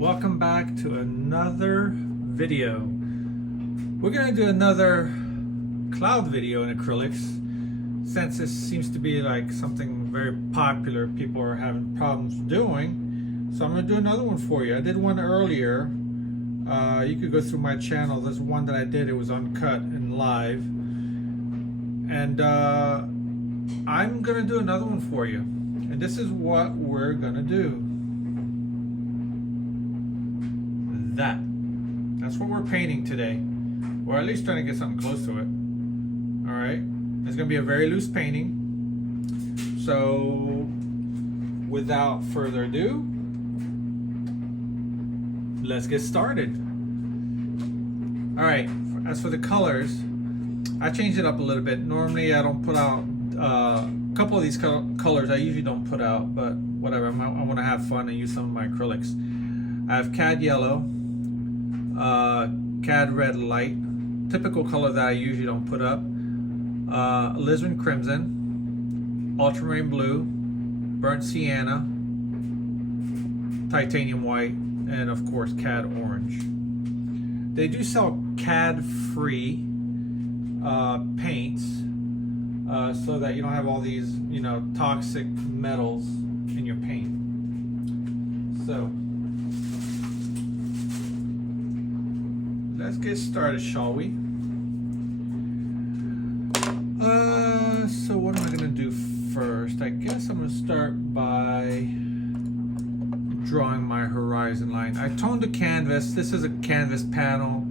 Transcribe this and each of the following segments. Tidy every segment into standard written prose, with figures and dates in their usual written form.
Welcome back to another video. We're going to do another cloud video in acrylics, since this seems to be like something very popular people are having problems doing. So I'm going to do another one for you. I did one earlier. You could go through my channel. There's one that I did. It was uncut and live. And I'm going to do another one for you. And this is what we're going to do. That's what we're painting today, or at least trying to get something close to it. All right, it's gonna be a very loose painting. So without further ado, let's get started. All right, as for the colors, I changed it up a little bit. Normally I don't put out a couple of these colors I usually don't put out, but whatever, I want to have fun and use some of my acrylics. I have cad yellow, cad red light, typical color that I usually don't put up, alizarin crimson, ultramarine blue, burnt sienna, titanium white, and of course cad orange. They do sell cad free paints so that you don't have all these toxic metals in your paint. So let's get started, shall we? So what am I gonna do first? I guess I'm gonna start by drawing my horizon line. I toned the canvas. This is a canvas panel,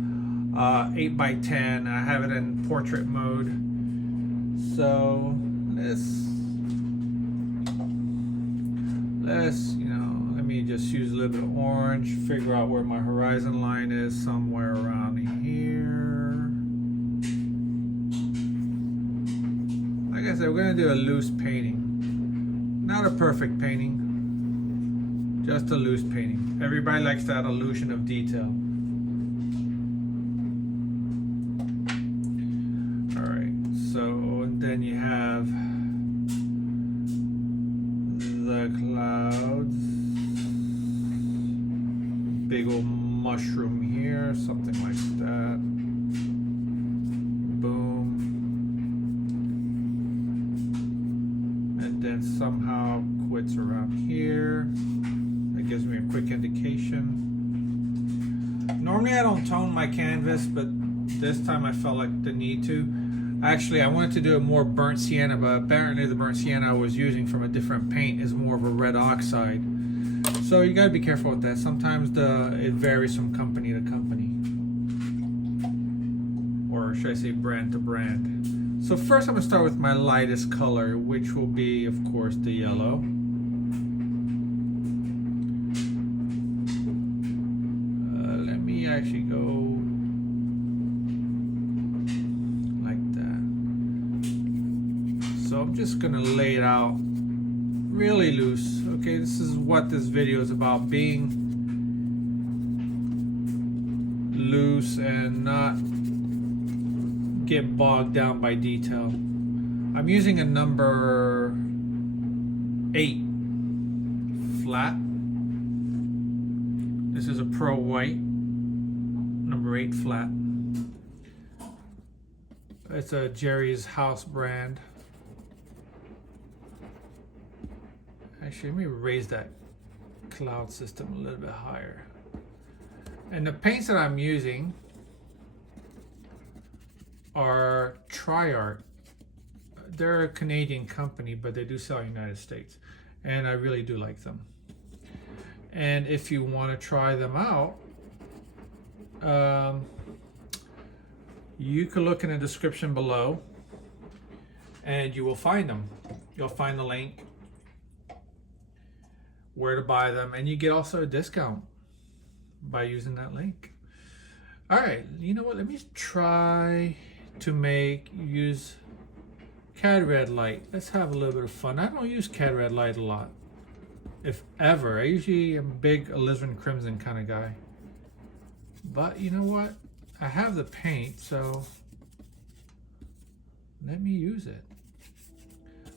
8 by 10. I have it in portrait mode. So let me just use a little bit of orange, figure out where my horizon line is, somewhere around here. Like I said, we're going to do a loose painting. Not a perfect painting, just a loose painting. Everybody likes that illusion of detail. Alright, so then you have the clouds. Big old mushroom here, something like that. Boom. And then somehow quits around here. That gives me a quick indication. Normally I don't tone my canvas, but this time I felt like the need to. Actually, I wanted to do a more burnt sienna, but apparently the burnt sienna I was using from a different paint is more of a red oxide. So you gotta be careful with that. Sometimes it varies from company to company. Or should I say brand to brand. So first I'm gonna start with my lightest color, which will be, of course, the yellow. Let me actually go like that. So I'm just gonna lay it out really loose. Okay, this is what this video is about, being loose and not get bogged down by detail. I'm using a number 8 flat. This is a Pro White, number 8 flat. It's a Jerry's House brand. Actually, let me raise that cloud system a little bit higher. And the paints that I'm using are TriArt. They're a Canadian company, but they do sell in the United States. And I really do like them. And if you want to try them out, you can look in the description below and you will find them. You'll find the link where to buy them, and you get also a discount by using that link. All right, you know what? Let me try to use cad red light. Let's have a little bit of fun. I don't use cad red light a lot, if ever. I usually am a big alizarin crimson kind of guy. But you know what? I have the paint, so let me use it.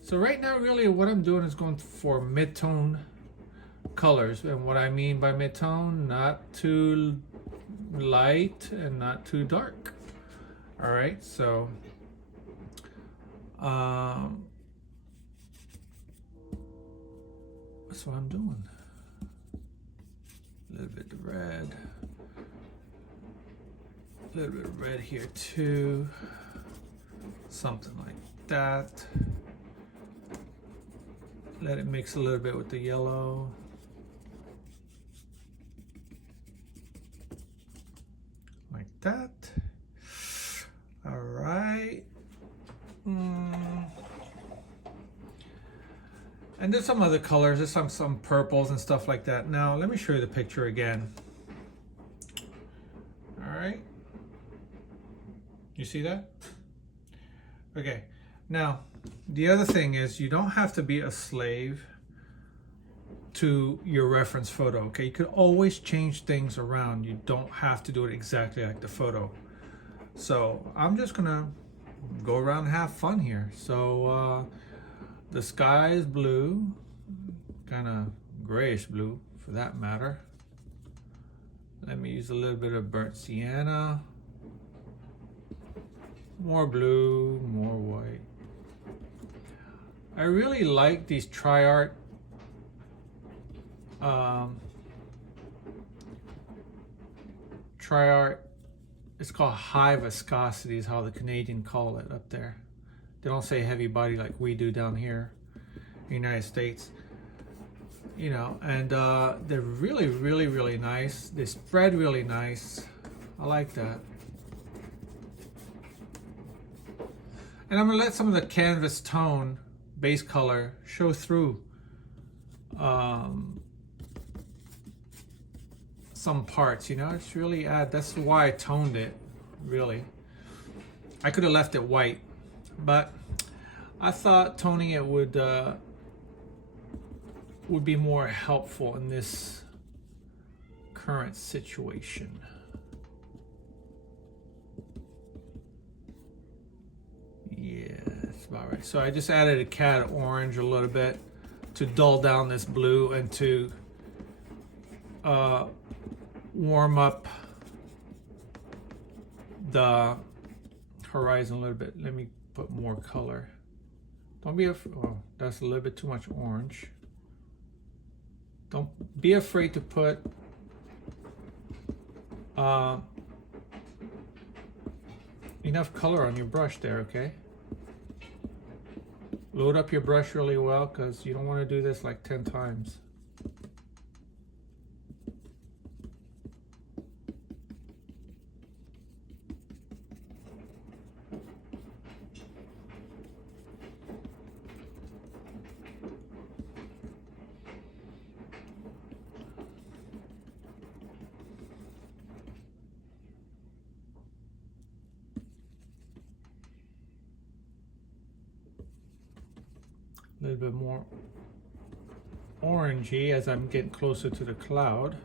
So right now, really what I'm doing is going for mid-tone colors. And what I mean by mid-tone, not too light and not too dark. All right, so that's what I'm doing. A little bit of red, a little bit of red here too, something like that. Let it mix a little bit with the yellow. Like that. All right. And there's some other colors, there's some purples and stuff like that. Now, let me show you the picture again. All right. You see that? Okay. Now, the other thing is you don't have to be a slave to your reference photo, okay? You could always change things around. You don't have to do it exactly like the photo. So I'm just gonna go around and have fun here. So the sky is blue, kind of grayish blue for that matter. Let me use a little bit of burnt sienna. More blue, more white. I really like these tri-art it's called high viscosity is how the Canadian call it up there. They don't say heavy body like we do down here in the United States. You know, and they're really, really, really nice. They spread really nice. I like that. And I'm gonna let some of the canvas tone, base color, show through some parts, you know. It's really that's why I toned it, really. I could have left it white, but I thought toning it would be more helpful in this current situation. Yeah, that's about right. So I just added a cat orange a little bit to dull down this blue and to warm up the horizon a little bit. Let me put more color. Don't be afraid. Oh, that's a little bit too much orange. Don't be afraid to put enough color on your brush there, okay? Load up your brush really well because you don't want to do this like 10 times. A little bit more orangey as I'm getting closer to the cloud.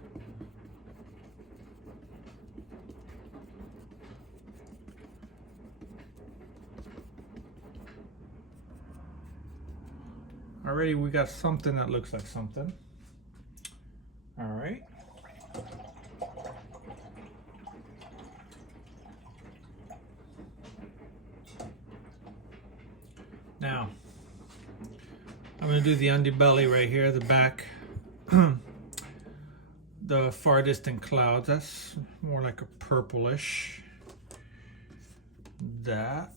Already we got something that looks like something. All right. Now, I'm going to do the underbelly right here, the back, the far distant clouds. That's more like a purplish. That.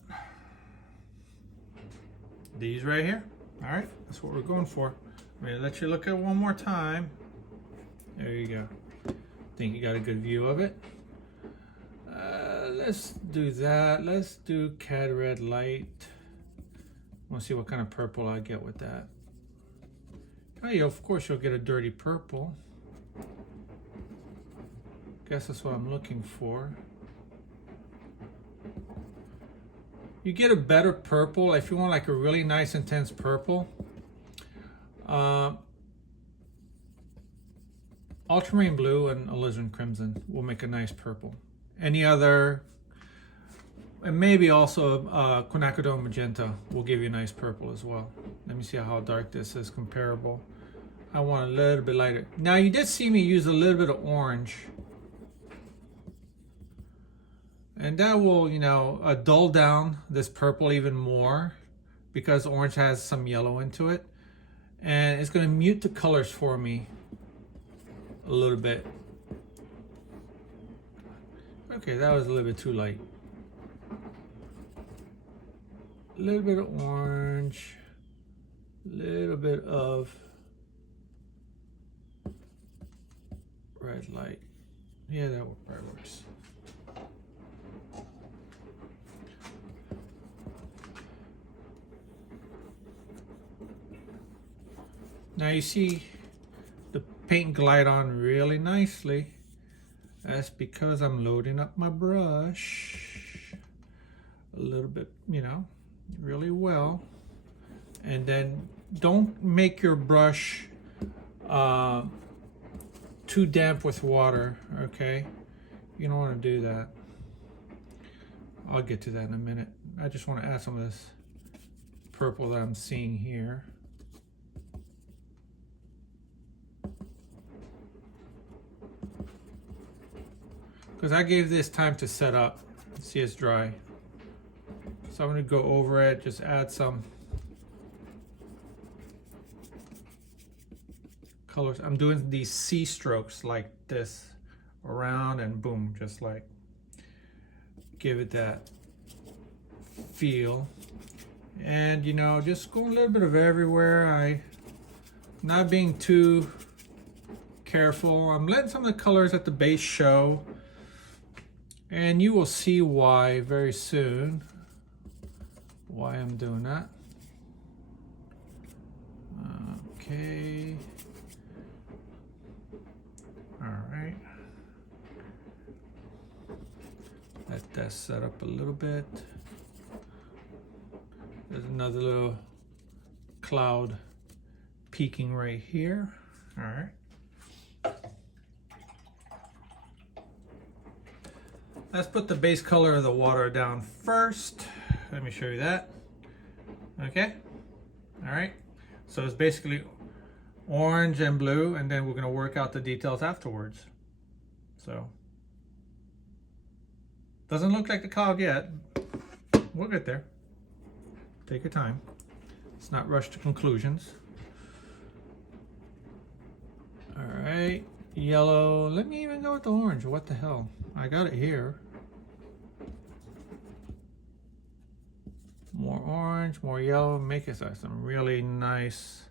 These right here. All right, that's what we're going for. I'm going to let you look at it one more time. There you go. Think you got a good view of it. Let's do that. Let's do cad red light. I want to see what kind of purple I get with that. Oh, yeah, of course you'll get a dirty purple. Guess that's what I'm looking for. You get a better purple if you want like a really nice intense purple. Ultramarine blue and alizarin crimson will make a nice purple. Any other, and maybe also quinacridone magenta will give you a nice purple as well. Let me see how dark this is comparable. I want a little bit lighter. Now you did see me use a little bit of orange. And that will, you know, dull down this purple even more because orange has some yellow into it. And it's going to mute the colors for me a little bit. Okay, that was a little bit too light. A little bit of orange, a little bit of red light. Yeah, that works. Now you see the paint glide on really nicely. That's because I'm loading up my brush a little bit, you know, really well. And then don't make your brush too damp with water, okay? You don't want to do that. I'll get to that in a minute. I just want to add some of this purple that I'm seeing here. Because I gave this time to set up. See, it's dry. So I'm going to go over it, just add some colors. I'm doing these C strokes like this, around and boom, just like give it that feel. And you know, just go a little bit of everywhere. I'm not being too careful. I'm letting some of the colors at the base show. And you will see why very soon, why I'm doing that. Okay. All right. Let that set up a little bit. There's another little cloud peeking right here. All right. Let's put the base color of the water down first. Let me show you that. Okay. All right. So it's basically orange and blue, and then we're going to work out the details afterwards. So doesn't look like the cloud yet. We'll get there. Take your time. Let's not rush to conclusions. All right. Yellow. Let me even go with the orange. What the hell? I got it here. More orange, more yellow. Make it some really nice,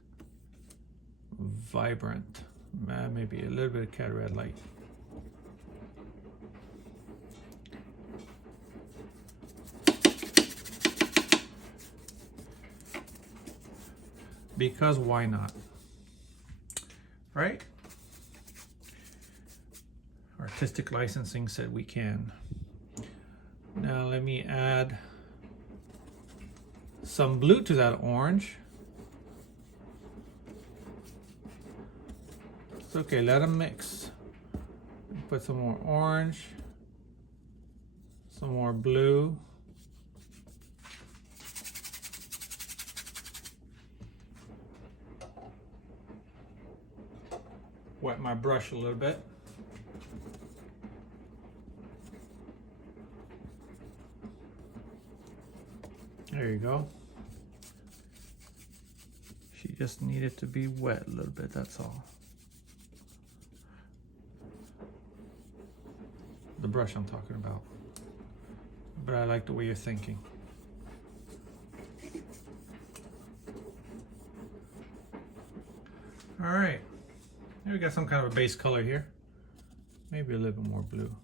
vibrant. Maybe a little bit of cat red light. Because why not? Right? Artistic licensing said we can. Now let me add some blue to that orange. It's okay, let them mix. Put some more orange, some more blue. Wet my brush a little bit. There you go. She just needed to be wet a little bit, that's all. The brush I'm talking about. But I like the way you're thinking. All right. Here we got some kind of a base color here. Maybe a little bit more blue.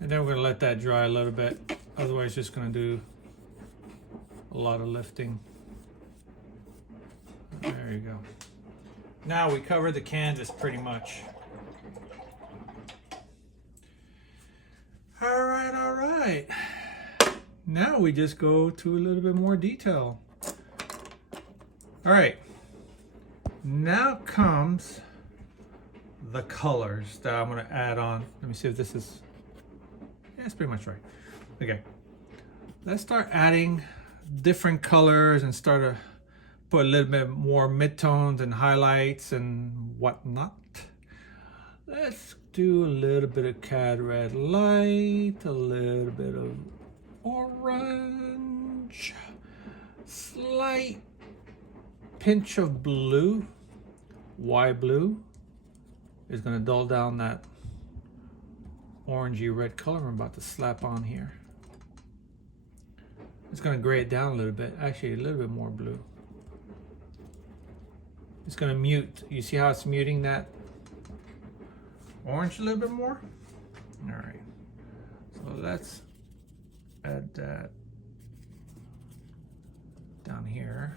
And then we're gonna let that dry a little bit. Otherwise, it's just gonna do a lot of lifting. There you go. Now we cover the canvas pretty much. All right, all right. Now we just go to a little bit more detail. All right. Now comes the colors that I'm gonna add on. Let me see if this is, yeah, it's pretty much right. Okay. Let's start adding different colors and start to put a little bit more midtones and highlights and whatnot. Let's do a little bit of cad red light, a little bit of orange, slight pinch of blue. Why blue? Is going to dull down that orangey red color I'm about to slap on here. It's going to gray it down a little bit, actually a little bit more blue. It's going to mute. You see how it's muting that orange a little bit more? All right, so let's add that down here.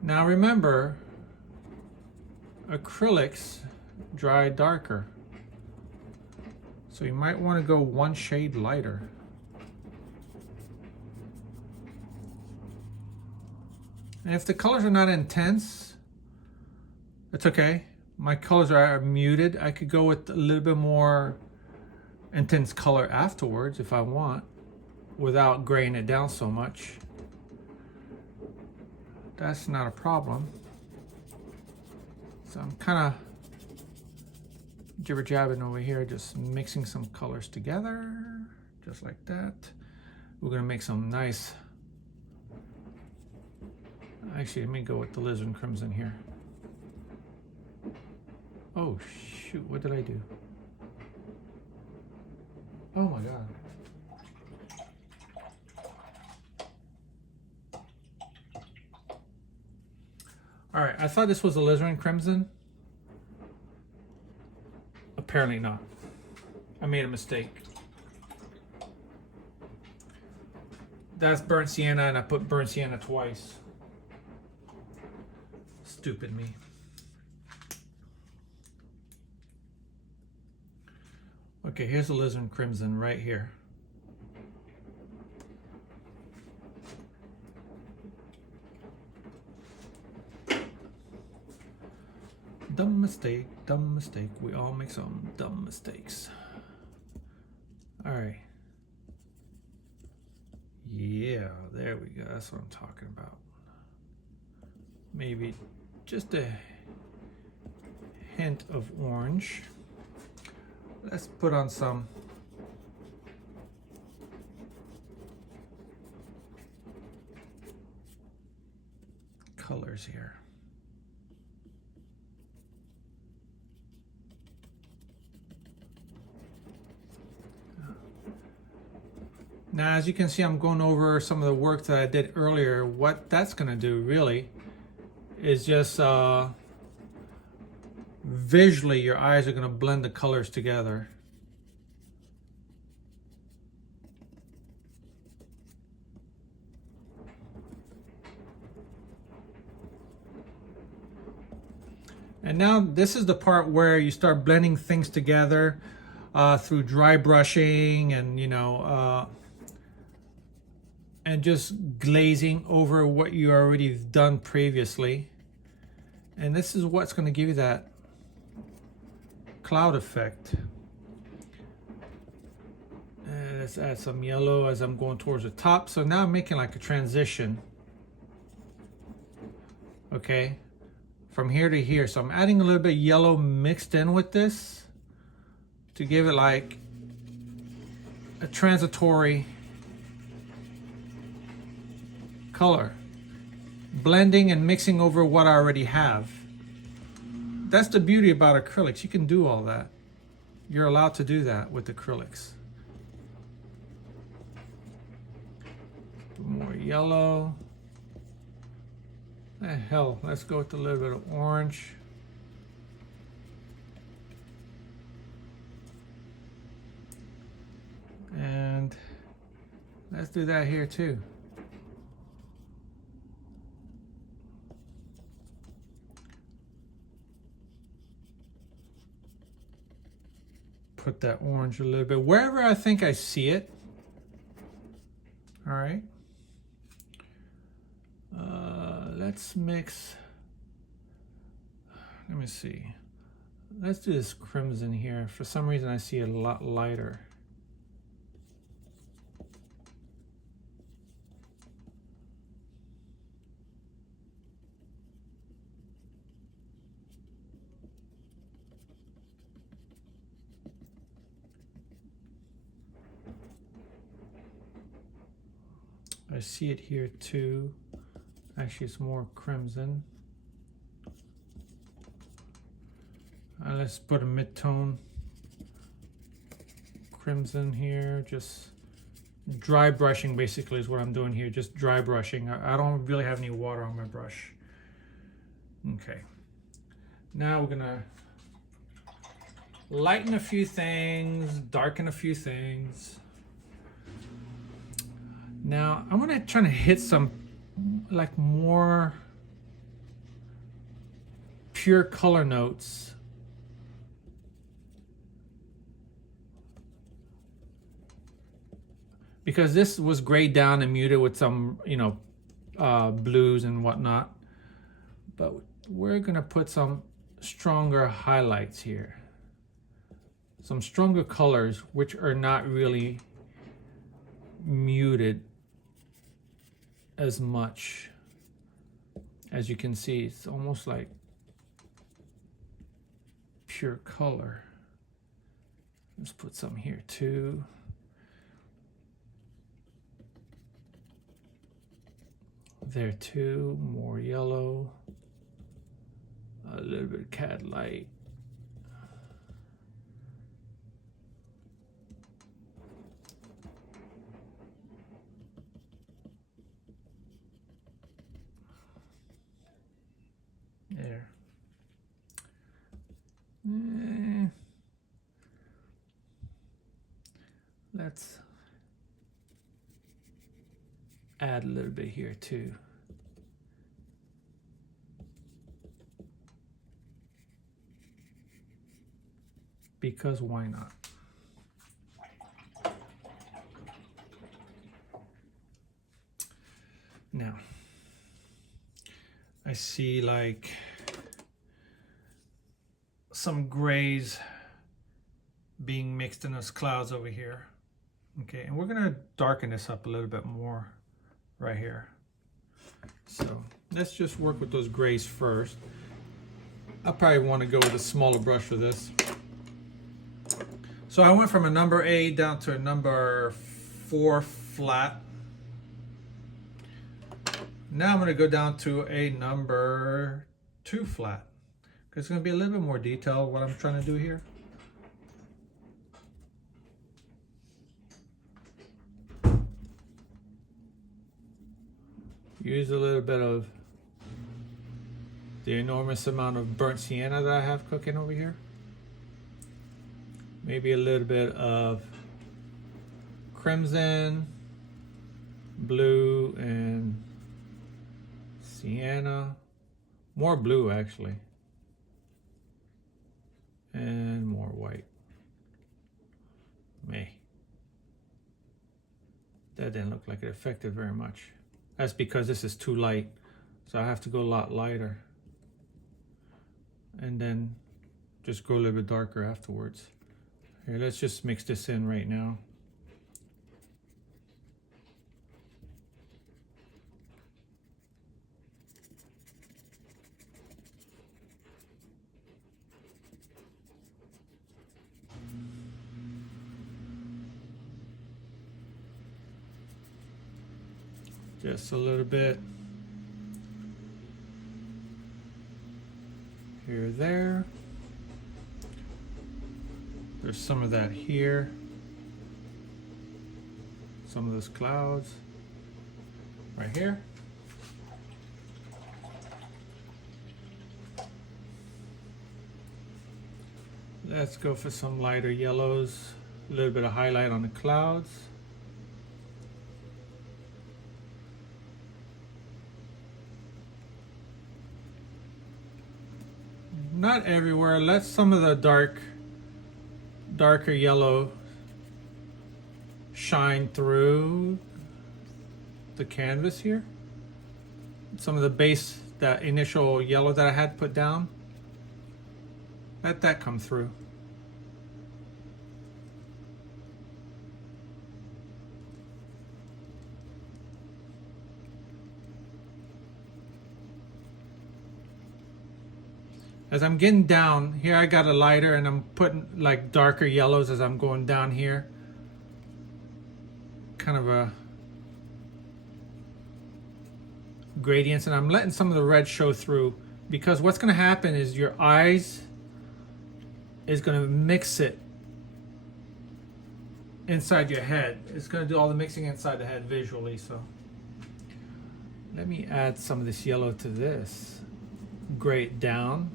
Now remember, acrylics dry darker, so you might want to go one shade lighter. And if the colors are not intense, it's okay. My colors are muted. I could go with a little bit more intense color afterwards if I want, without graying it down so much. That's not a problem. So I'm kind of jibber jabbing over here, just mixing some colors together, just like that. We're gonna make some nice, actually let me go with the alizarin crimson here. Oh shoot, what did I do? Oh my God. All right, I thought this was alizarin crimson. Apparently not. I made a mistake. That's burnt sienna, and I put burnt sienna twice. Stupid me. Okay, here's alizarin crimson right here. Dumb mistake, dumb mistake. We all make some dumb mistakes. All right. Yeah, there we go. That's what I'm talking about. Maybe just a hint of orange. Let's put on some colors here. Now, as you can see, I'm going over some of the work that I did earlier. What that's going to do really is just visually, your eyes are going to blend the colors together. And now this is the part where you start blending things together through dry brushing and, you know, and just glazing over what you already done previously. And this is what's going to give you that cloud effect. And let's add some yellow as I'm going towards the top. So now I'm making like a transition. Okay, from here to here. So I'm adding a little bit of yellow mixed in with this to give it like a transitory color, blending and mixing over what I already have. That's the beauty about acrylics. You can do all that. You're allowed to do that with acrylics. More yellow. Hell, let's go with a little bit of orange. And let's do that here too. Put that orange a little bit wherever I think I see it. All right. Let's mix. Let me see. Let's do this crimson here. For some reason, I see it a lot lighter. I see it here too. Actually, it's more crimson. Let's put a mid-tone crimson here. Just dry brushing basically is what I'm doing here. Just dry brushing. I don't really have any water on my brush. Okay. Now we're gonna lighten a few things, darken a few things. Now I'm gonna try to hit some like more pure color notes. Because this was grayed down and muted with some, you know, blues and whatnot. But we're gonna put some stronger highlights here. Some stronger colors which are not really muted as much. As you can see, it's almost like pure color. Let's put some here too. There too, more yellow, a little bit of cat light. There. Let's add a little bit here too. Because why not? Now, I see like some grays being mixed in those clouds over here. Okay, and we're gonna darken this up a little bit more right here. So let's just work with those grays first. I probably want to go with a smaller brush for this. So I went from a number 8 down to a number 4 flat. Now I'm going to go down to a number 2 flat. Because it's going to be a little bit more detailed what I'm trying to do here. Use a little bit of the enormous amount of burnt sienna that I have cooking over here. Maybe a little bit of crimson, blue, and sienna. More blue actually. And more white. That didn't look like it affected very much. That's because this is too light. So I have to go a lot lighter. And then just go a little bit darker afterwards. Here, let's just mix this in right now. Just a little bit here, there. There's some of that here. Some of those clouds right here. Let's go for some lighter yellows, a little bit of highlight on the clouds. Not everywhere. Let some of the darker yellow shine through the canvas here. Some of the base, that initial yellow that I had put down, let that come through. As I'm getting down, here I got a lighter and I'm putting like darker yellows as I'm going down here. Kind of a gradients, and I'm letting some of the red show through, because what's going to happen is your eyes is going to mix it inside your head. It's going to do all the mixing inside the head visually. So let me add some of this yellow to this. Gray it down.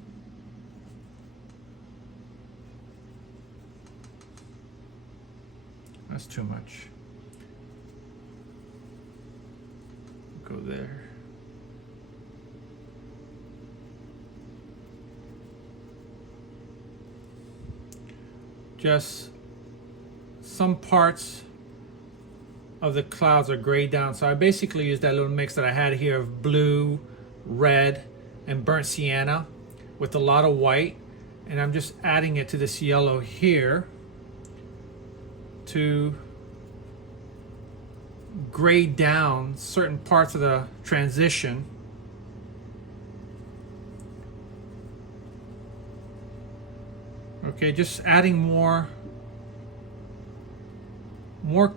That's too much. Go there. Just some parts of the clouds are grayed down. So I basically used that little mix that I had here of blue, red, and burnt sienna with a lot of white. And I'm just adding it to this yellow here to gray down certain parts of the transition. Okay, just adding more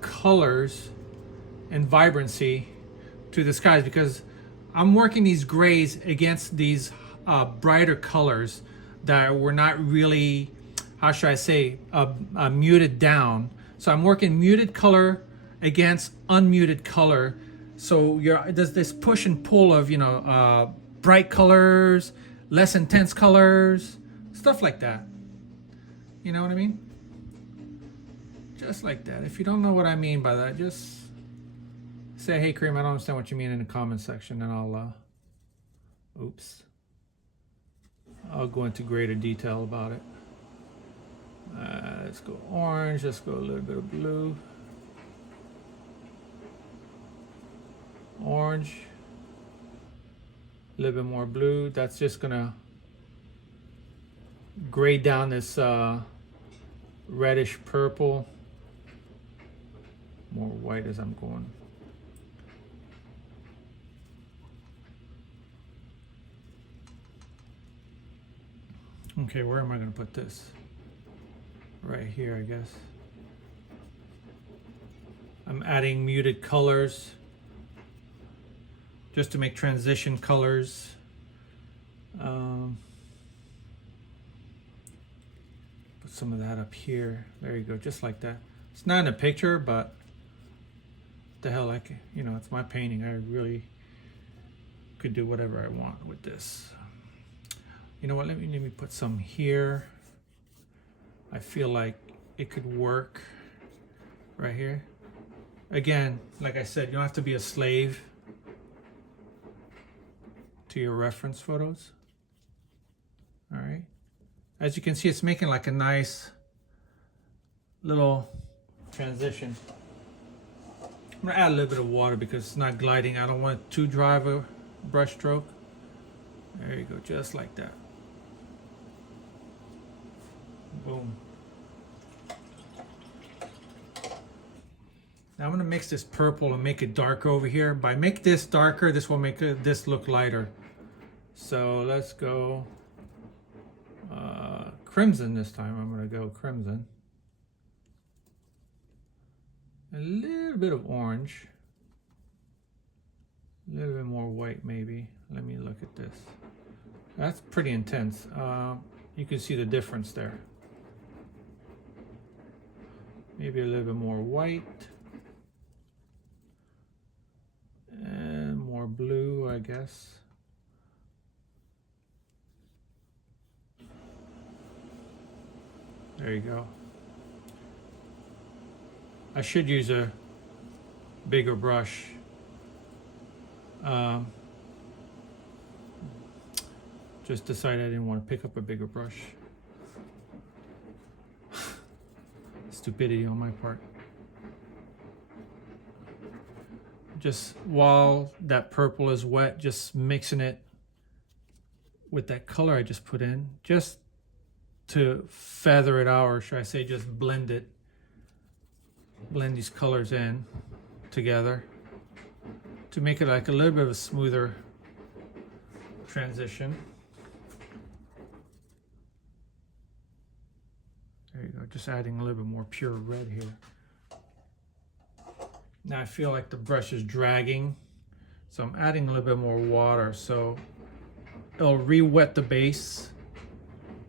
colors and vibrancy to the skies, because I'm working these grays against these brighter colors that were not really, how should I say, muted down. So I'm working muted color against unmuted color. So there's this push and pull of, bright colors, less intense colors, stuff like that. You know what I mean? Just like that. If you don't know what I mean by that, just say, hey, Kareem, I don't understand what you mean in the comment section, and I'll go into greater detail about it. Let's go orange. Let's go a little bit of blue. Orange. A little bit more blue. That's just gonna gray down this reddish purple. More white as I'm going. Okay, where am I going to put this? Right here, I guess. I'm adding muted colors just to make transition colors. Put some of that up here. There you go, just like that. It's not in a picture, but the hell, it's my painting. I really could do whatever I want with this. You know what, let me put some here. I feel like it could work right here. Again, like I said, you don't have to be a slave to your reference photos. All right. As you can see, it's making like a nice little transition. I'm gonna add a little bit of water because it's not gliding. I don't want too dry of a brush stroke. There you go, just like that. Boom. Now I'm gonna mix this purple and make it darker over here. By make this darker, this will make this look lighter. So let's go crimson this time. I'm gonna go crimson. A little bit of orange. A little bit more white maybe. Let me look at this. That's pretty intense. You can see the difference there. Maybe a little bit more white. And more blue, I guess. There you go. I should use a bigger brush. Just decided I didn't want to pick up a bigger brush. Stupidity on my part. Just while that purple is wet, just mixing it with that color I just put in, just to feather it out, or should I say just blend it. Blend these colors in together to make it like a little bit of a smoother transition. There you go, just adding a little bit more pure red here. Now I feel like the brush is dragging, So I'm adding a little bit more water so it'll re-wet the base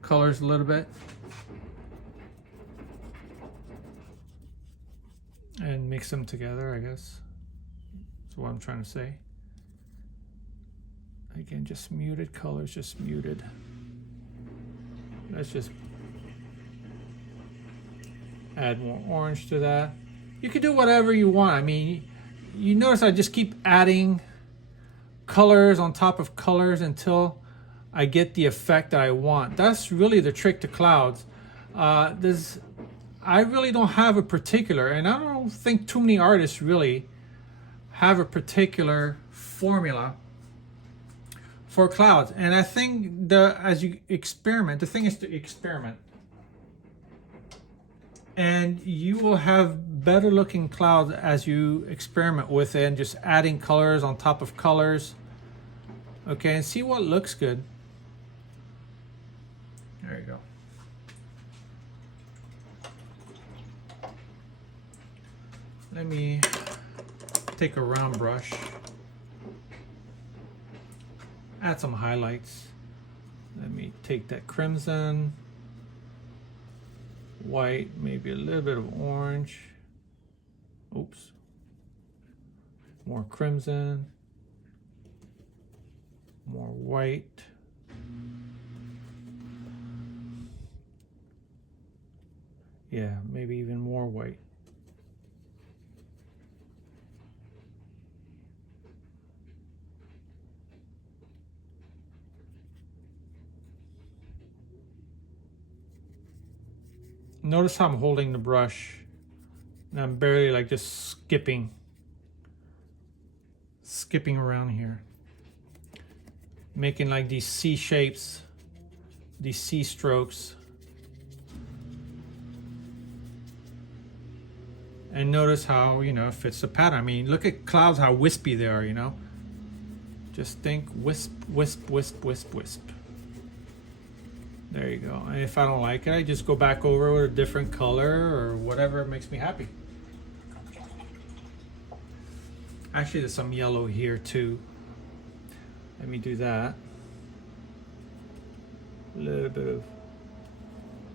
colors a little bit. And mix them together, I guess. That's what I'm trying to say. Again, just muted colors, just muted. Let's just add more orange to that. You can do whatever you want. I mean, you notice I just keep adding colors on top of colors until I get the effect that I want. That's really the trick to clouds. I really don't have a particular, and I don't think too many artists really have a particular formula for clouds. And I think as you experiment, the thing is to experiment. And you will have better looking clouds as you experiment with it and just adding colors on top of colors. Okay, and see what looks good. There you go. Let me take a round brush, add some highlights. Let me take that crimson, white, maybe a little bit of orange. Oops. More crimson, more white. Yeah, maybe even more white. Notice how I'm holding the brush and I'm barely like just skipping around here, making like these C shapes, these C strokes. And notice how, you know, it fits the pattern. I mean, look at clouds, how wispy they are, you know. Just think wisp, wisp, wisp, wisp, wisp. There you go. And if I don't like it, I just go back over with a different color or whatever makes me happy. Actually, there's some yellow here too. Let me do that. A little bit of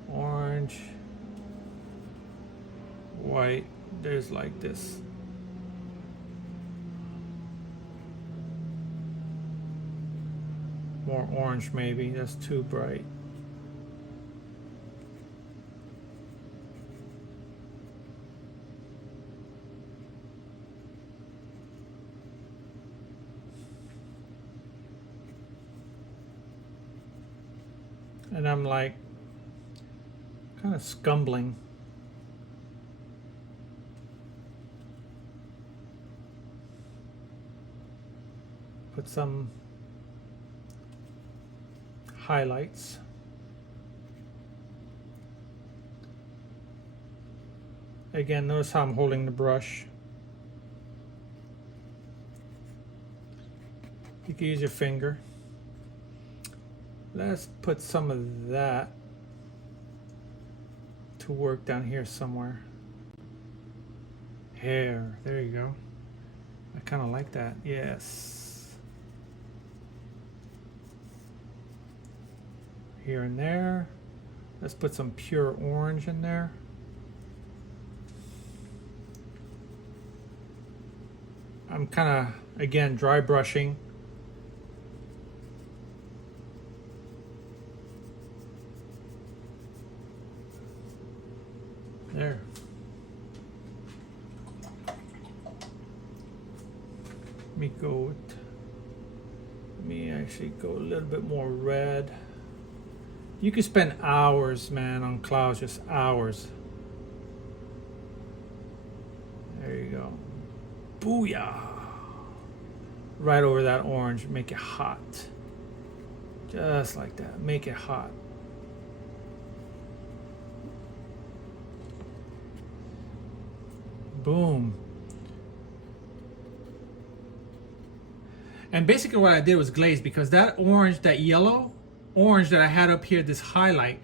orange, white. There's like this. More orange maybe, that's too bright. And I'm like kind of scumbling. Put some highlights. Again, notice how I'm holding the brush. You can use your finger. Let's put some of that to work down here somewhere. Hair, there you go. I kind of like that, yes. Here and there. Let's put some pure orange in there. I'm kind of, again, dry brushing. There. Let me actually go a little bit more red. You can spend hours, man, on clouds, just hours. There you go. Booyah! Right over that orange, make it hot. Just like that, make it hot. Boom. And basically what I did was glaze, because that orange, that yellow orange that I had up here, this highlight,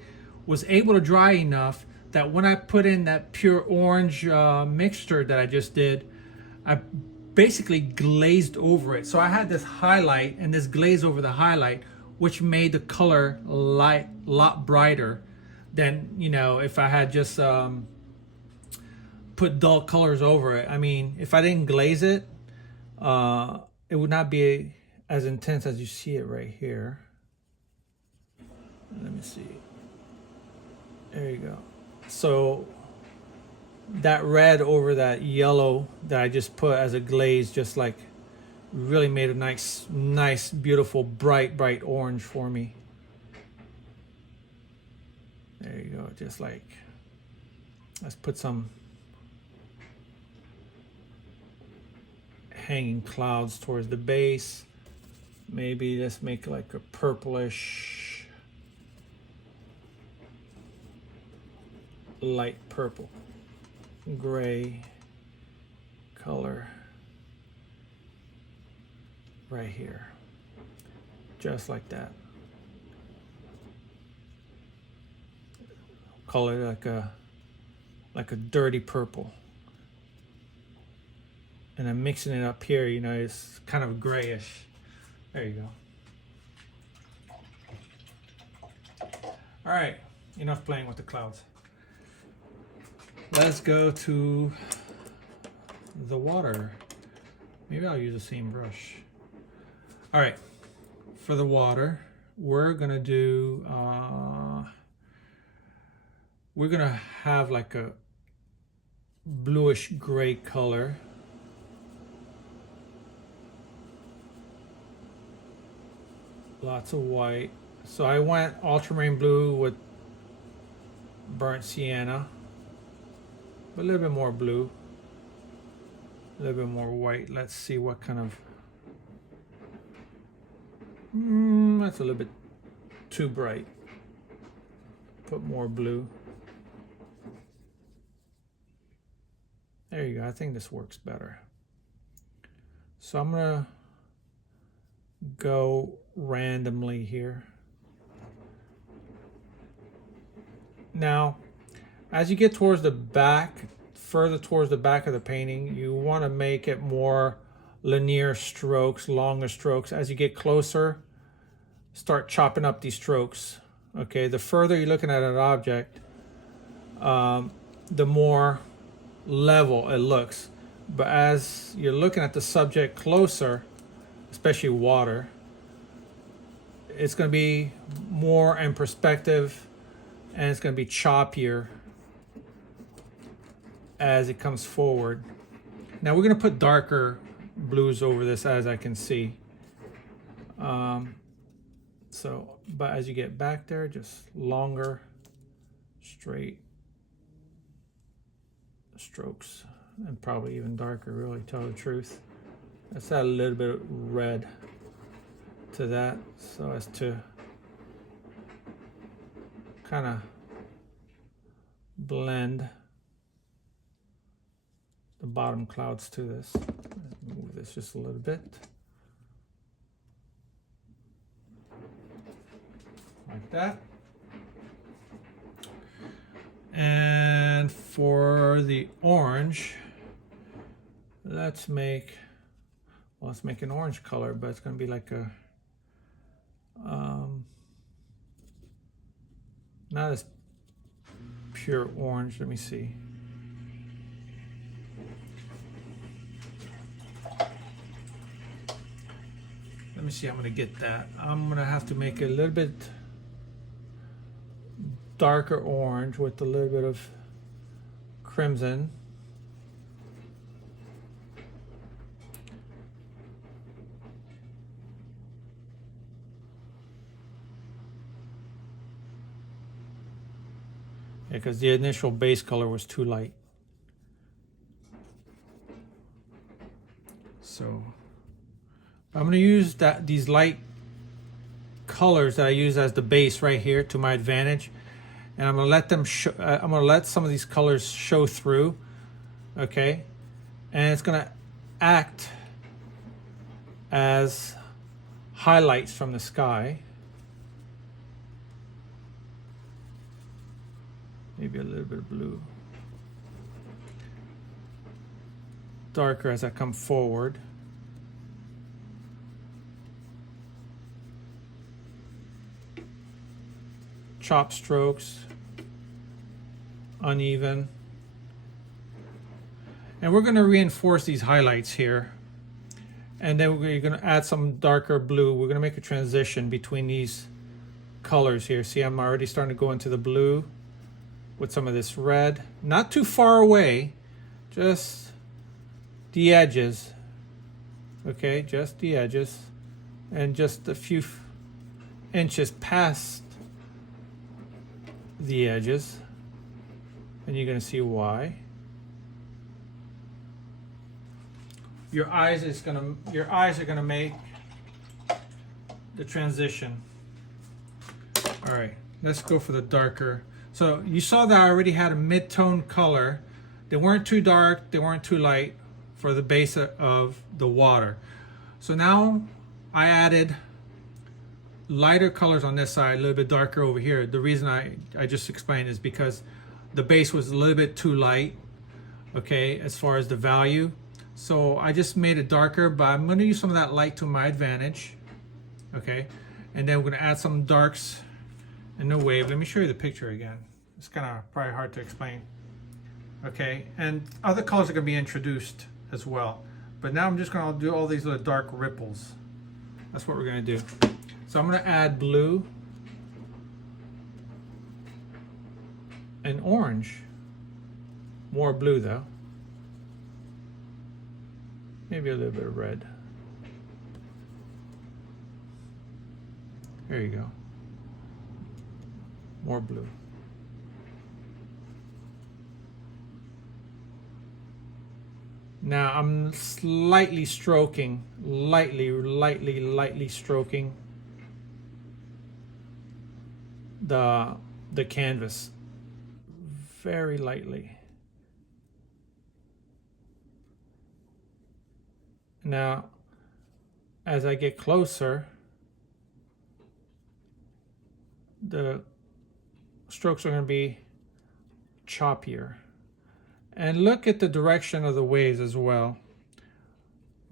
was able to dry enough that when I put in that pure orange mixture that I just did, I basically glazed over it. So I had this highlight and this glaze over the highlight, which made the color lot brighter than, you know, if I had just put dull colors over it. I mean, if I didn't glaze it, it would not be as intense as you see it right here. Let me see. There you go. So that red over that yellow that I just put as a glaze just like really made a nice beautiful bright orange for me. There you go. Just like, let's put some hanging clouds towards the base. Maybe let's make like a purplish, light purple, gray color right here, just like that. Call it like a dirty purple. And I'm mixing it up here, you know, it's kind of grayish. There you go. All right, enough playing with the clouds. Let's go to the water. Maybe I'll use the same brush. All right, for the water, we're gonna do, we're gonna have like a bluish gray color. Lots of white. So I went ultramarine blue with burnt sienna, but a little bit more blue, a little bit more white. Let's see what kind of, that's a little bit too bright. Put more blue. There you go. I think this works better. So I'm gonna go randomly here. Now, as you get towards the back, further towards the back of the painting, you want to make it more linear strokes, longer strokes. As you get closer, start chopping up these strokes. Okay, the further you're looking at an object, the more level it looks. But as you're looking at the subject closer, especially water, it's going to be more in perspective, and it's going to be choppier as it comes forward. Now we're going to put darker blues over this, as I can see. But as you get back there, just longer, straight strokes, and probably even darker, really, tell the truth. Let's add a little bit of red to that, so as to kind of blend the bottom clouds to this. Let's move this just a little bit. Like that. And for the orange, let's make an orange color, but it's going to be like a not as pure orange. Let me see. Let me see. I'm going to get that. I'm going to have to make it a little bit darker orange with a little bit of crimson. Because the initial base color was too light. So I'm going to use these light colors that I use as the base right here to my advantage, and I'm going to let them I'm going to let some of these colors show through, okay? And it's going to act as highlights from the sky. Maybe a little bit of blue. darker as I come forward. Chop strokes, uneven. And we're going to reinforce these highlights here. And then we're going to add some darker blue. We're going to make a transition between these colors here. See, I'm already starting to go into the blue with some of this red. Not too far away, just the edges. Okay, just the edges. And just a few inches past the edges. And you're going to see why. Your eyes are gonna make the transition. All right, let's go for the darker. So you saw that I already had a mid-tone color. They weren't too dark, they weren't too light for the base of the water. So now I added lighter colors on this side, a little bit darker over here. The reason I just explained is because the base was a little bit too light, okay, as far as the value. So I just made it darker, but I'm going to use some of that light to my advantage. Okay, and then we're going to add some darks in the wave. Let me show you the picture again. It's kind of probably hard to explain. Okay, and other colors are going to be introduced as well. But now I'm just going to do all these little dark ripples. That's what we're going to do. So I'm going to add blue and orange. More blue though. Maybe a little bit of red. There you go. More blue. Now I'm slightly stroking, lightly stroking the canvas. Very lightly. Now, as I get closer, the strokes are going to be choppier. And look at the direction of the waves as well.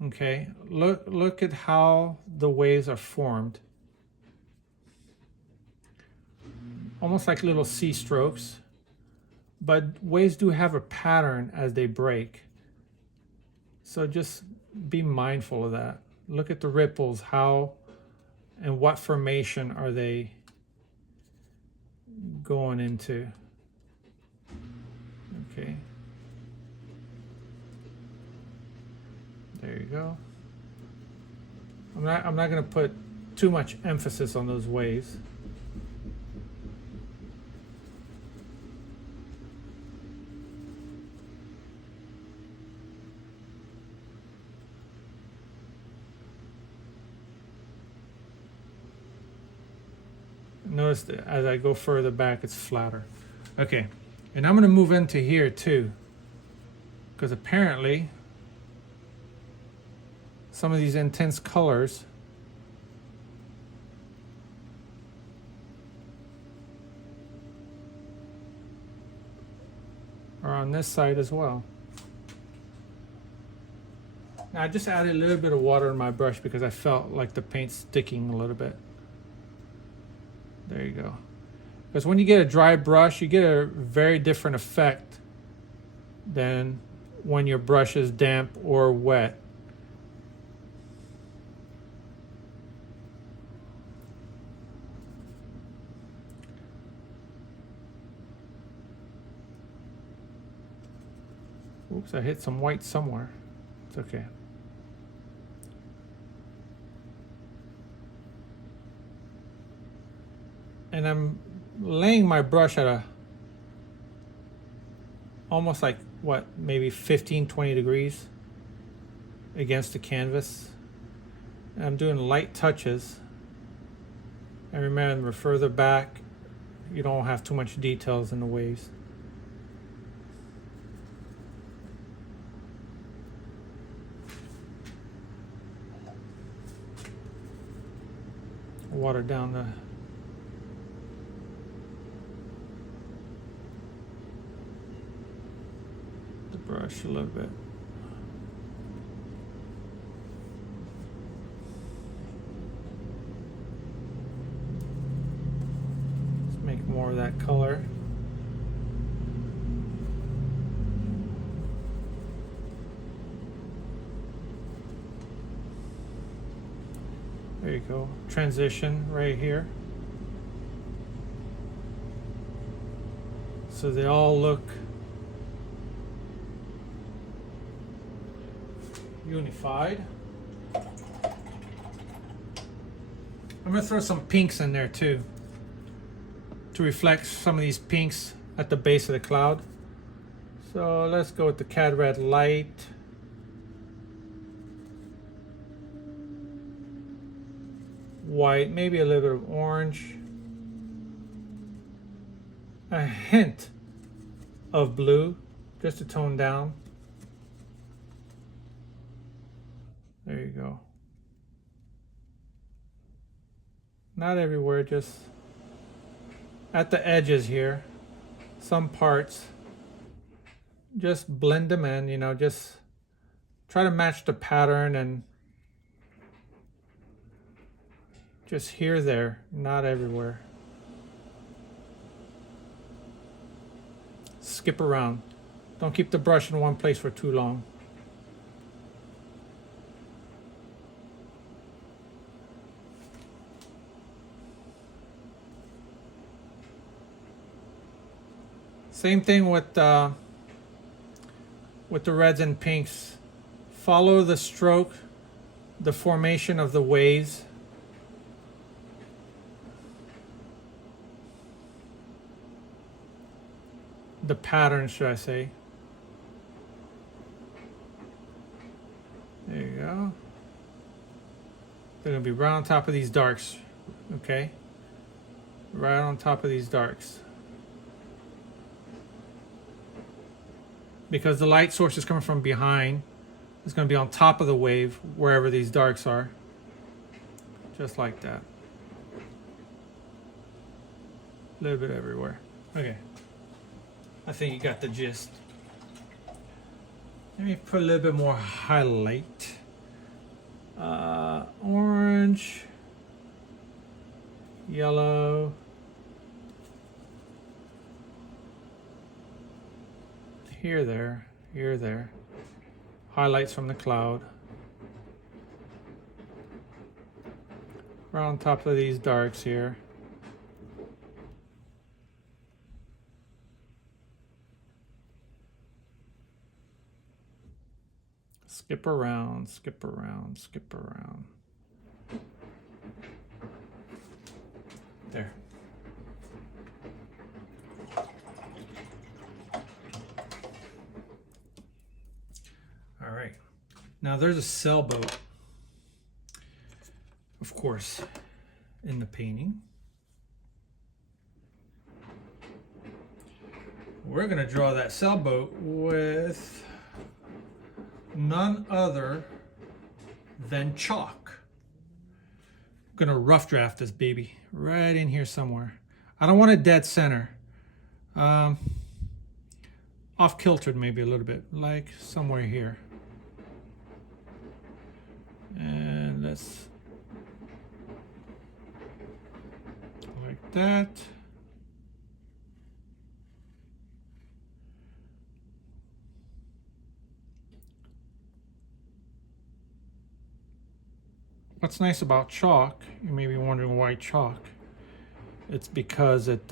Okay, look at how the waves are formed. Almost like little C strokes, but waves do have a pattern as they break. So just be mindful of that. Look at the ripples, how and what formation are they going into. Okay. There you go. I'm not going to put too much emphasis on those waves. Notice that as I go further back, it's flatter. Okay, and I'm going to move into here too, because apparently some of these intense colors are on this side as well. Now I just added a little bit of water in my brush because I felt like the paint's sticking a little bit. There you go. Because when you get a dry brush, you get a very different effect than when your brush is damp or wet. Oops, I hit some white somewhere. It's okay. And I'm laying my brush at a almost like what, maybe 15-20 degrees against the canvas. And I'm doing light touches. And remember, further back, you don't have too much details in the waves. Water down the brush a little bit. of that color. There you go. Transition right here. So they all look unified. I'm going to throw some pinks in there too, to reflect some of these pinks at the base of the cloud. So let's go with the Cad Red Light. White, maybe a little bit of orange. A hint of blue, just to tone down. There you go. Not everywhere, just at the edges here. Some parts. Just blend them in, you know, just try to match the pattern and just here, there, not everywhere. Skip around. Don't keep the brush in one place for too long. Same thing with the reds and pinks. Follow the stroke, the formation of the waves. The pattern, should I say. There you go. They're going to be right on top of these darks, okay? Right on top of these darks. Because the light source is coming from behind, it's going to be on top of the wave, wherever these darks are. Just like that. A little bit everywhere. Okay. I think you got the gist. Let me put a little bit more highlight. Orange, yellow, here, there, here, there. Highlights from the cloud. Right on top of these darks here. Skip around, skip around, skip around. There. All right. Now there's a sailboat, of course, in the painting. We're going to draw that sailboat with none other than chalk. I'm gonna rough draft this baby right in here somewhere. I don't want it dead center. Off kiltered maybe a little bit, like somewhere here. And let's like that. What's nice about chalk, you may be wondering why chalk. It's because it's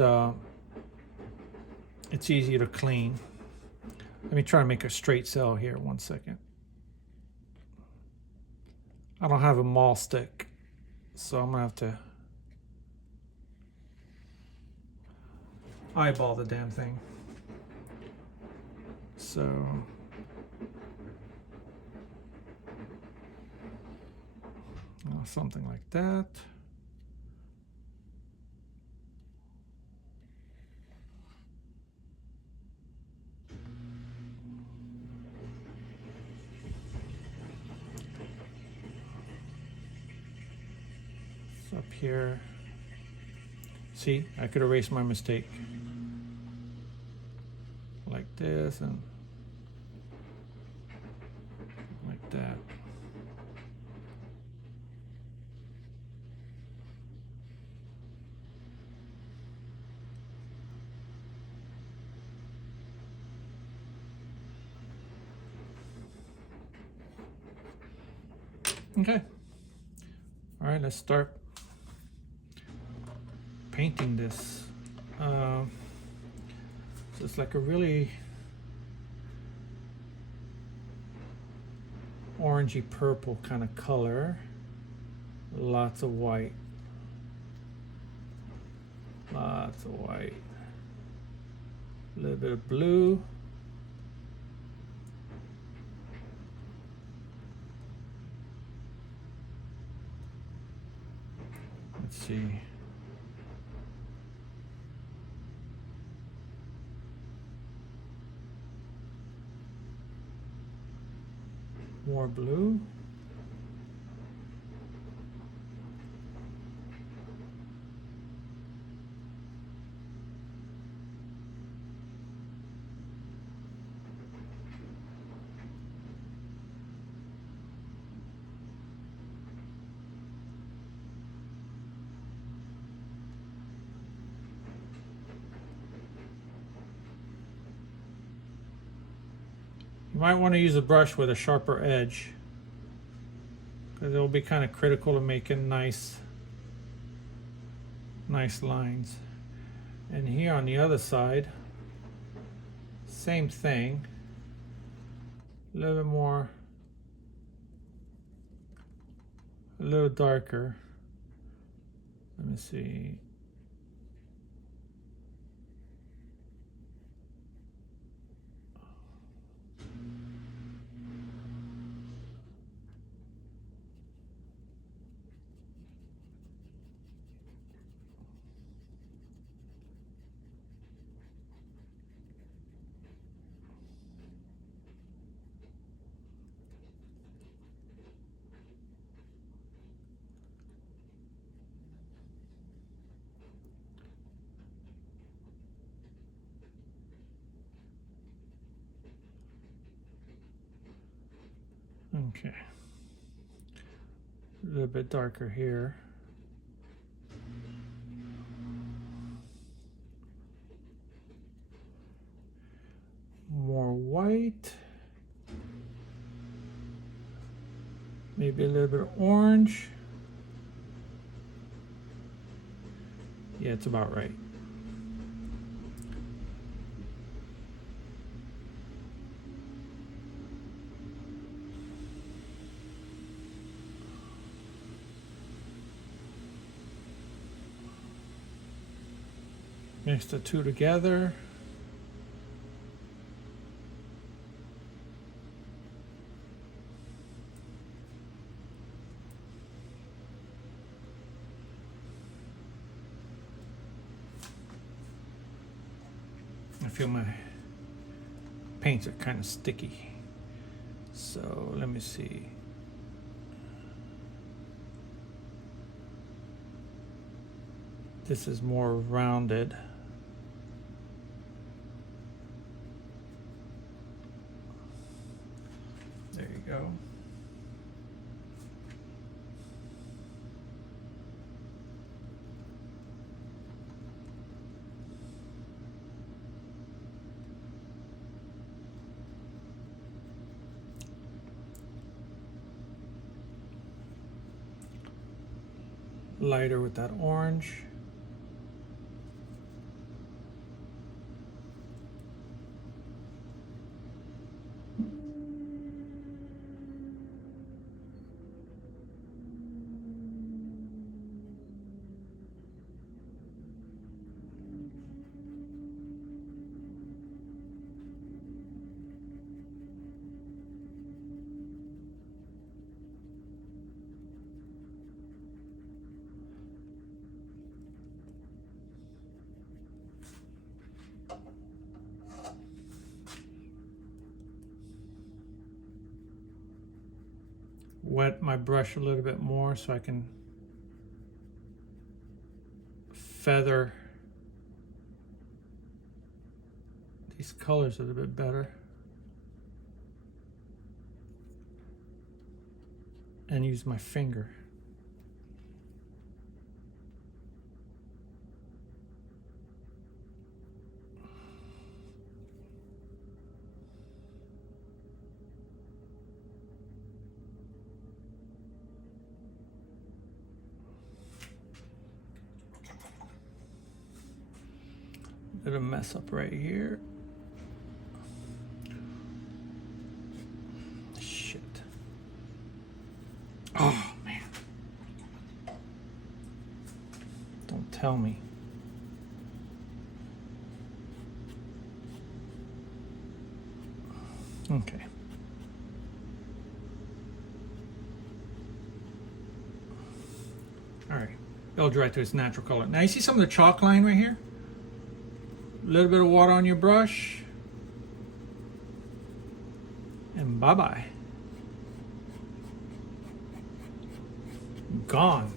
easy to clean. Let me try to make a straight sail here, 1 second. I don't have a maul stick, so I'm gonna have to eyeball the damn thing. So something like that. It's up here. See, I could erase my mistake. Like this and like that. Okay. All right, let's start painting this. So it's like a really orangey purple kind of color. Lots of white. Lots of white. A little bit of blue. Let's see. More blue. You might want to use a brush with a sharper edge, because it will be kind of critical to making nice lines. And here on the other side, same thing, a little bit more, a little darker. Let me see. Okay. A little bit darker here. More white. Maybe a little bit of orange. Yeah, it's about right. Mix the two together. I feel my paints are kind of sticky. So let me see. This is more rounded. There you go. Lighter with that orange. Wet my brush a little bit more so I can feather these colors a little bit better. And use my finger. Little mess up right here. Shit. Oh man. Don't tell me. Okay. All right. It'll dry to its natural color. Now you see some of the chalk line right here? A little bit of water on your brush. And bye-bye. Gone.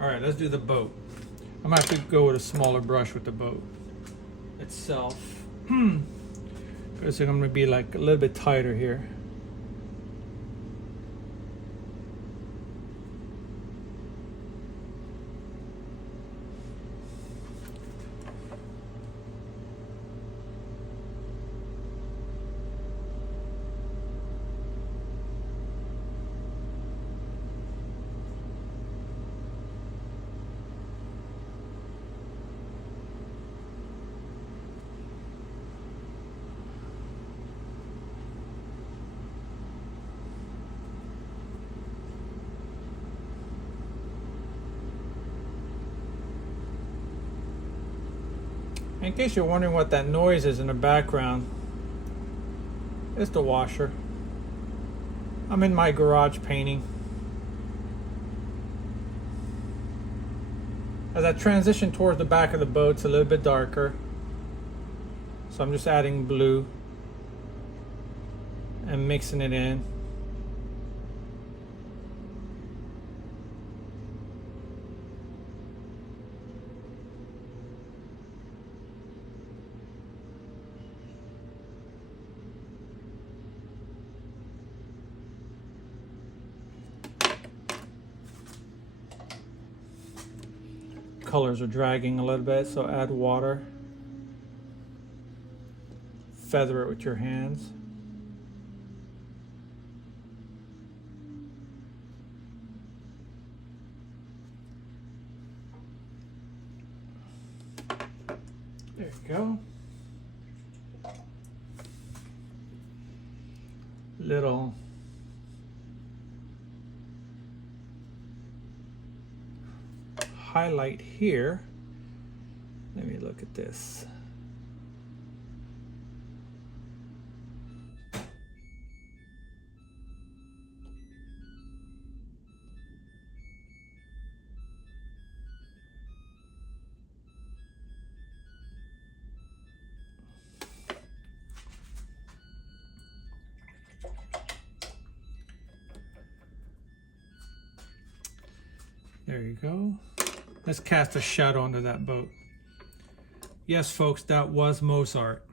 All right, let's do the boat. I'm gonna have to go with a smaller brush with the boat itself. Because it's gonna be like a little bit tighter here. In case you're wondering what that noise is in the background, it's the washer. I'm in my garage painting. As I transition towards the back of the boat, it's a little bit darker. So I'm just adding blue and mixing it in. Colors are dragging a little bit, so add water. Feather it with your hands. There you go. Little highlight here. Let me look at this. There you go. Let's cast a shadow onto that boat. Yes, folks, that was Mozart.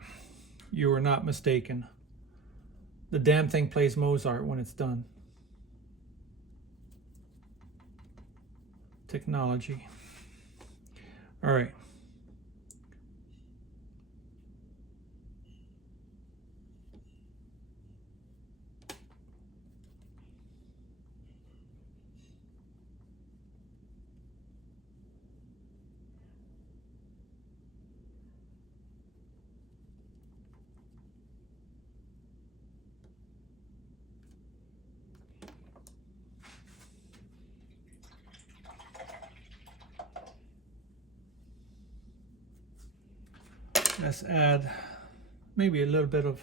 You were not mistaken. The damn thing plays Mozart when it's done. Technology. All right. Let's add maybe a little bit of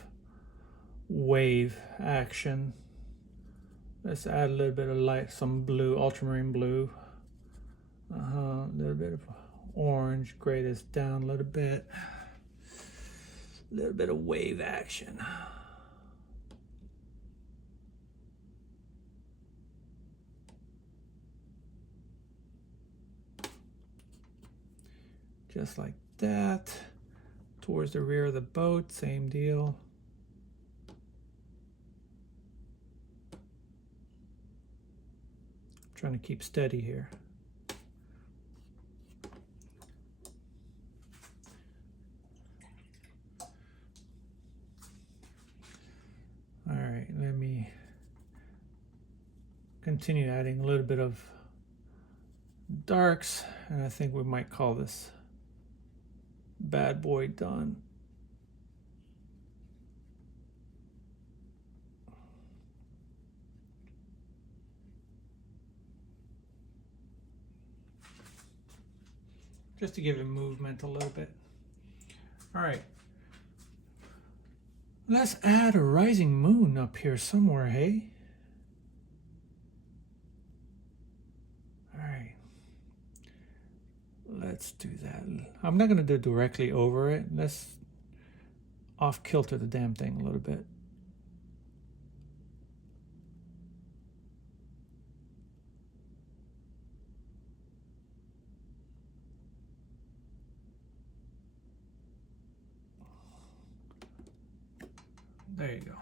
wave action. Let's add a little bit of light, some blue, ultramarine blue. A little bit of orange, gray this down a little bit. A little bit of wave action. Just like that. Towards the rear of the boat, same deal. I'm trying to keep steady here. All right, let me continue adding a little bit of darks, and I think we might call this bad boy done. Just to give it movement a little bit. All right. Let's add a rising moon up here somewhere, hey? All right. Let's do that. I'm not going to do it directly over it. Let's off kilter the damn thing a little bit. There you go.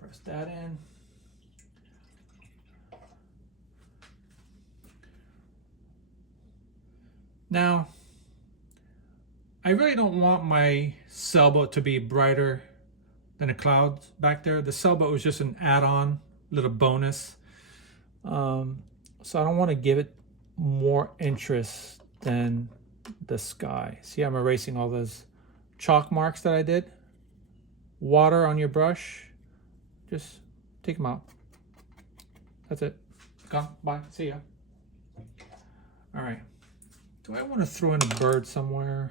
Press that in. Now, I really don't want my sailboat to be brighter than the clouds back there. The sailboat was just an add-on, little bonus. So I don't want to give it more interest than the sky. See, I'm erasing all those chalk marks that I did. Water on your brush, just take them out. That's it. Gone. Bye. See ya. All right. Do I want to throw in a bird somewhere?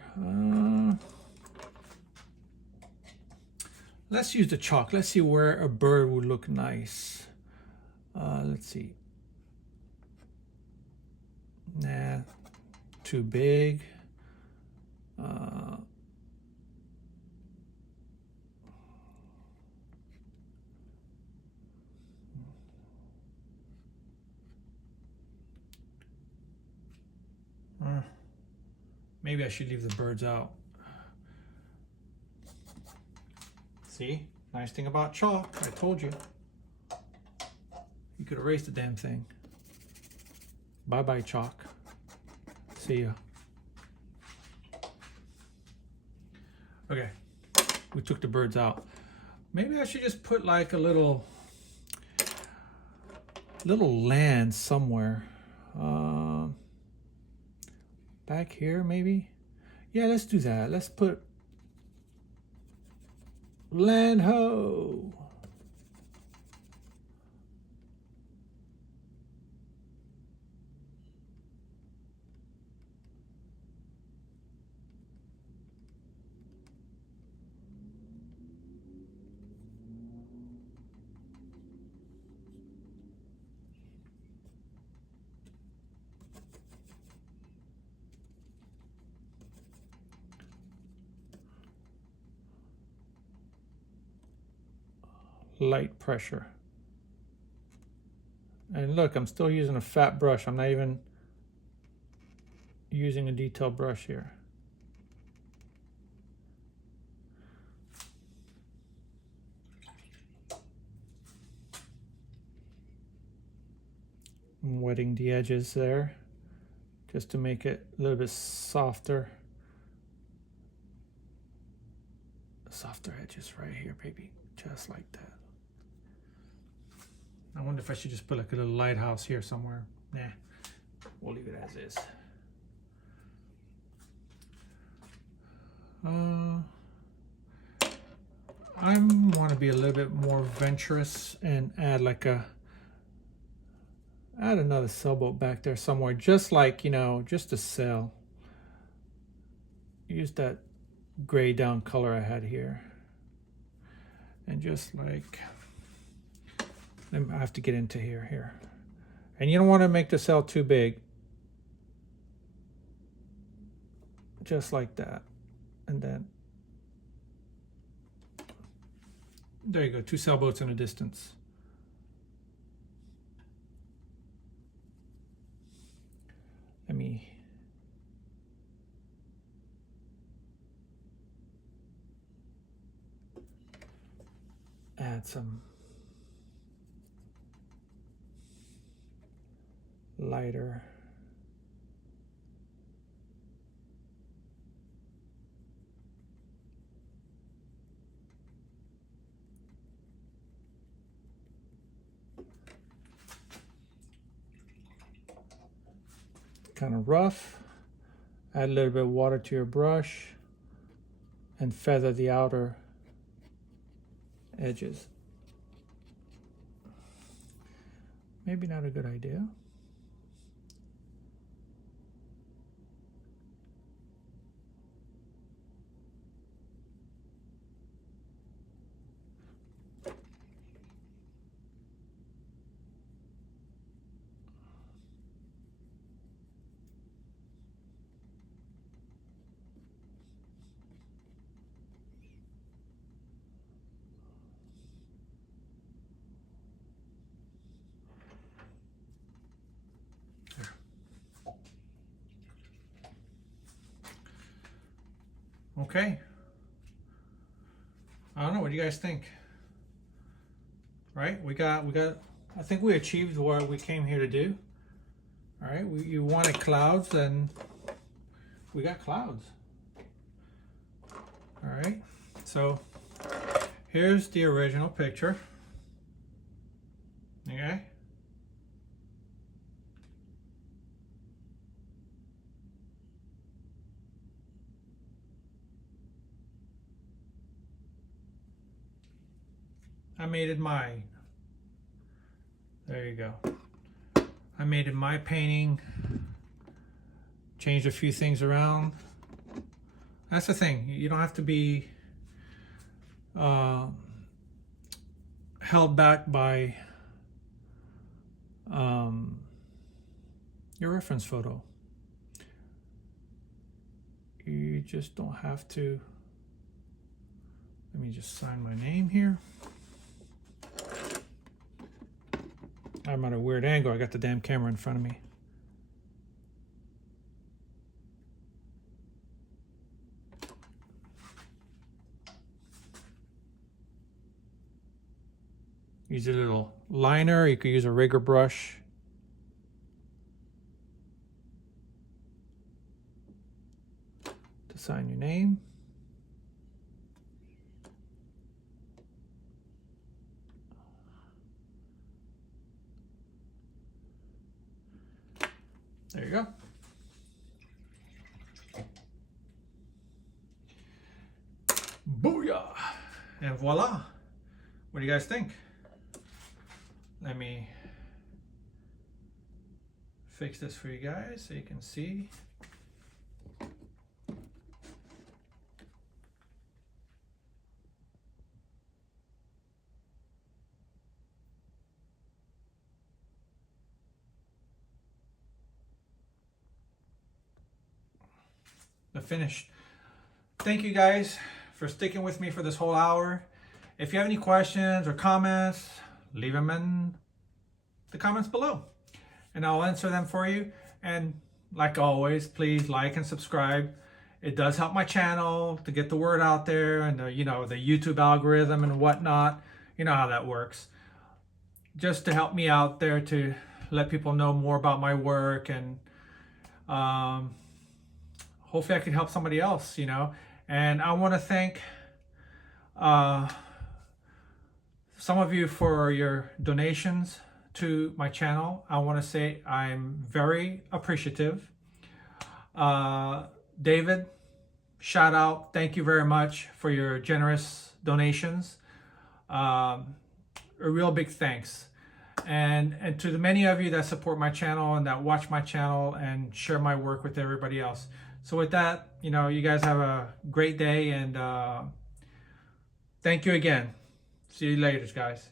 Let's use the chalk. Let's see where a bird would look nice. Let's see. Nah, too big. Maybe I should leave the birds out. See? Nice thing about chalk, I told you. You could erase the damn thing. Bye-bye, chalk. See ya. Okay, we took the birds out. Maybe I should just put like a little land somewhere. Back here, maybe? Yeah, let's do that. Let's put land ho. Light pressure. And look, I'm still using a fat brush. I'm not even using a detail brush here. I'm wetting the edges there just to make it a little bit softer. Softer edges right here, baby. Just like that. I wonder if I should just put like a little lighthouse here somewhere. Nah, we'll leave it as is. I want to be a little bit more venturous and add like add another sailboat back there somewhere, just like, you know, just a sail. Use that gray down color I had here. And just like, I have to get into here. And you don't want to make the sail too big. Just like that. And then, there you go, 2 sailboats in a distance. Let me add some lighter. Kind of rough. Add a little bit of water to your brush and feather the outer edges. Maybe not a good idea. Okay. I don't know, what do you guys think? Right? We got I think we achieved what we came here to do. All right, you wanted clouds, and we got clouds. All right, so here's the original picture. Okay. I made it mine. There you go. I made it my painting. Changed a few things around. That's the thing. You don't have to be held back by your reference photo. You just don't have to. Let me just sign my name here. I'm at a weird angle. I got the damn camera in front of me. Use a little liner. You could use a rigger brush. To sign your name. There you go. Booyah! And voila! What do you guys think? Let me fix this for you guys so you can see. Finished. Thank you guys for sticking with me for this whole hour. If you have any questions or comments, leave them in the comments below and I'll answer them for you. And like always, please like and subscribe. It does help my channel to get the word out there, and you know, the YouTube algorithm and whatnot. You know how that works. Just to help me out there to let people know more about my work, and hopefully I can help somebody else, you know. And I want to thank some of you for your donations to my channel. I want to say I'm very appreciative. David, shout out. Thank you very much for your generous donations. A real big thanks. And to the many of you that support my channel and that watch my channel and share my work with everybody else. So with that, you know, you guys have a great day, and thank you again. See you later, guys.